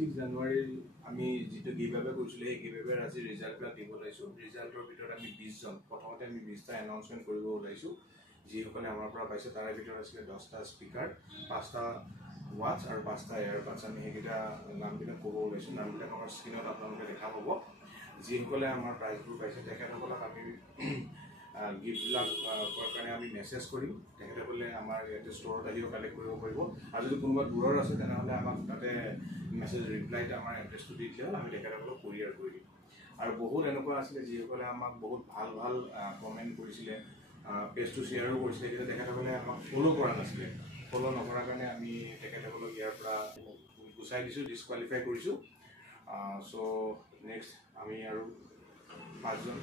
6 জানুৱাৰী আমি যেটো গিভঅৱে কৰিছিল এই গিভঅৱেৰ আজি ৰিজাল্টবিলাক দিব লাইছো ৰিজাল্টৰ ভিতৰত আমি 20 জন প্ৰথমতে আমি 20টা এনাউন্সমেন্ট কৰিব ওলাইছো যিসকলে আমাৰ পৰা পাইছে তাৰ ভিতৰত আছিল 10টা স্পিকাৰ 5টা ওয়াচ আৰু 5টা এয়াৰবাডছ আমি হেকিটা নামবিলাক ক'ব ওলাইছো নামবিলাক আমাৰ স্ক্ৰিনত আপোনালোকে দেখা পাব যিসকলে আমাৰ প্ৰাইজবোৰ পাইছে তেখেতসকলক আমি গিফ্টবিলাক কাৰণে আমি মেছেজ কৰিম তেখেতসকলে আমাৰ ইয়াতে ষ্টৰত আহিও কালেক্ট কৰিব পাৰিব আৰু যদি কোনোবা দূৰৰ আছে তেনেহ'লে আমাক তাতে মেছেজ ৰিপ্লাইত আমাৰ এড্ৰেছটো দি দিলে আমি তেখেতসকলক কুৰিয়াৰ কৰি দিম আৰু বহুত এনেকুৱা আছিলে যিসকলে আমাক বহুত ভাল ভাল কমেণ্ট কৰিছিলে পেজটো শ্বেয়াৰো কৰিছিলে কিন্তু তেখেতসকলে আমাক ফ'ল' কৰা নাছিলে ফ'ল' নকৰাৰ কাৰণে আমি তেখেতসকলক ইয়াৰ পৰা গুচাই দিছোঁ ডিছকুৱালিফাই কৰিছোঁ চ' নেক্সট আমি আৰু 5জন